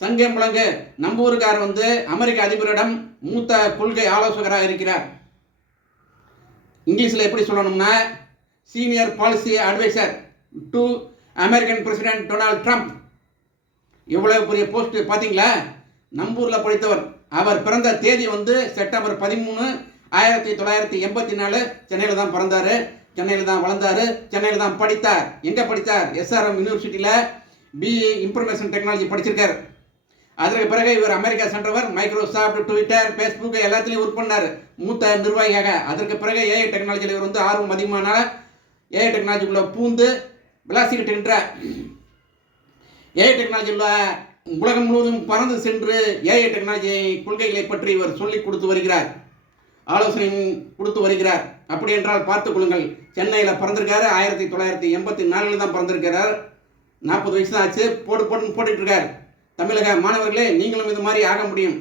சங்கே முழங்கு. நம்ம ஊருக்கார் அமெரிக்க அதிபரிடம் மூத்த கொள்கை ஆலோசகராக இருக்கிறார். இங்கிலீஷில் எப்படி சொல்லணும்னா senior policy adviser to American president Donald Trump. எவ்வளவு பெரிய போஸ்ட் பார்த்தீங்களா? நம்பூரில் படித்தவர். அவர் பிறந்த தேதி செப்டம்பர் 13, 1984. சென்னையில் தான் பிறந்தார், சென்னையில் தான் வளர்ந்தார், சென்னையில் தான் படித்தார். எங்கே படித்தார்? எஸ்ஆர்எம் யூனிவர்சிட்டியில் பிஇ இன்ஃபர்மேஷன் டெக்னாலஜி படிச்சிருக்கார். அதற்கு பிறகு இவர் அமெரிக்கா சென்றவர். மைக்ரோசாஃப்ட், ட்விட்டர், ஃபேஸ்புக் எல்லாத்துலேயும் ஒர்க் பண்ணார் மூத்த நிர்வாகியாக. அதற்கு பிறகு ஏஐ டெக்னாலஜியில் இவர் ஆர்வம் அதிகமான ஏஐ டெக்னாலஜிக்குள்ளே பூந்து விளாசிக்கிட்டு இருக்கிறார். ஏஐ டெக்னாலஜியில் உலகம் முழுவதும் பறந்து சென்று ஏஐ டெக்னாலஜி கொள்கைகளை பற்றி இவர் சொல்லிக் கொடுத்து வருகிறார், ஆலோசனை கொடுத்து வருகிறார். அப்படி என்றால் பார்த்துக் கொள்ளுங்கள். சென்னையில் பிறந்திருக்காரு. 1984 தான் பிறந்திருக்கிறார். 40 வயசு தான் ஆச்சு. போட்டுட்டு இருக்கார். தமிழக மாணவர்களே, நீங்களும் இது மாதிரி ஆக முடியும்.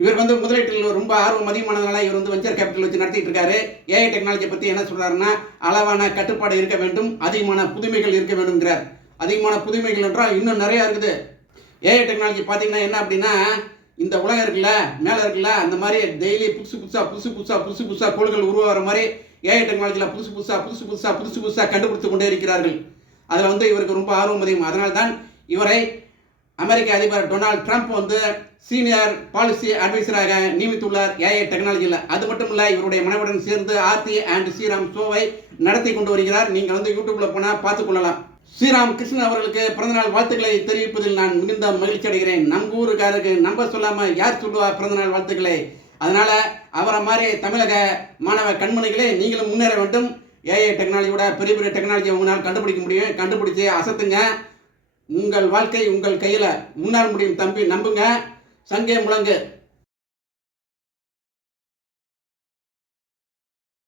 இவர் முதலீட்டில் ரொம்ப ஆர்வம் அதிகமானதுனால இவர் வெஞ்சர் கேபிட்டல் வச்சு நடத்திட்டு இருக்காரு. ஏஐ டெக்னாலஜி பற்றி என்ன சொல்றாருன்னா, அளவான கட்டுப்பாடு இருக்க வேண்டும், அதிகமான புதுமைகள் இருக்க வேண்டும்ங்கிறார். அதிகமான புதுமைகள் என்றால் இன்னும் நிறையா இருக்குது. ஏஐ டெக்னாலஜி பார்த்தீங்கன்னா என்ன அப்படின்னா, இந்த உலகம் இருக்குல்ல, மேலே இருக்குல்ல, அந்த மாதிரி டெய்லி புதுசு புதுசாக கோள்கள் உருவாகிற மாதிரி ஏஐ டெக்னாலஜியில் புதுசு புதுசாக கண்டுபிடித்து கொண்டே இருக்கிறார்கள். அதில் இவருக்கு ரொம்ப ஆர்வம் அதிகம். அதனால தான் இவரை அமெரிக்க அதிபர் டொனால்ட் ட்ரம்ப் சீனியர் பாலிசி அட்வைசராக நியமித்துள்ளார் ஏஐ டெக்னாலஜியில். அது மட்டும் இல்லை, இவருடைய மனைவியுடன் சேர்ந்து ஆர்த்தி அண்ட் ஸ்ரீராம் ஷோவை நடத்தி கொண்டு வருகிறார். நீங்கள் யூடியூப்ல போனால் பார்த்துக்கொள்ளலாம். ஸ்ரீராம் கிருஷ்ணன் அவர்களுக்கு பிறந்தநாள் வாழ்த்துக்களை தெரிவிப்பதில் நான் மிகுந்த மகிழ்ச்சி அடைகிறேன். நம்ம ஊருக்காரருக்கு நம்ப சொல்லாமல் யார் சொல்லுவார் பிறந்தநாள் வாழ்த்துக்களை? அதனால அவரை மாதிரி தமிழக மாணவ கண்மணிகளே, நீங்களும் முன்னேற வேண்டும். ஏஐ டெக்னாலஜியோட பெரிய பெரிய டெக்னாலஜி உங்களால் கண்டுபிடிக்க முடியும். கண்டுபிடிச்சு அசத்துங்க. உங்கள் வாழ்க்கை உங்கள் கையில். முன்னால் முடியும் தம்பி, நம்புங்க. சங்கே முழங்கு.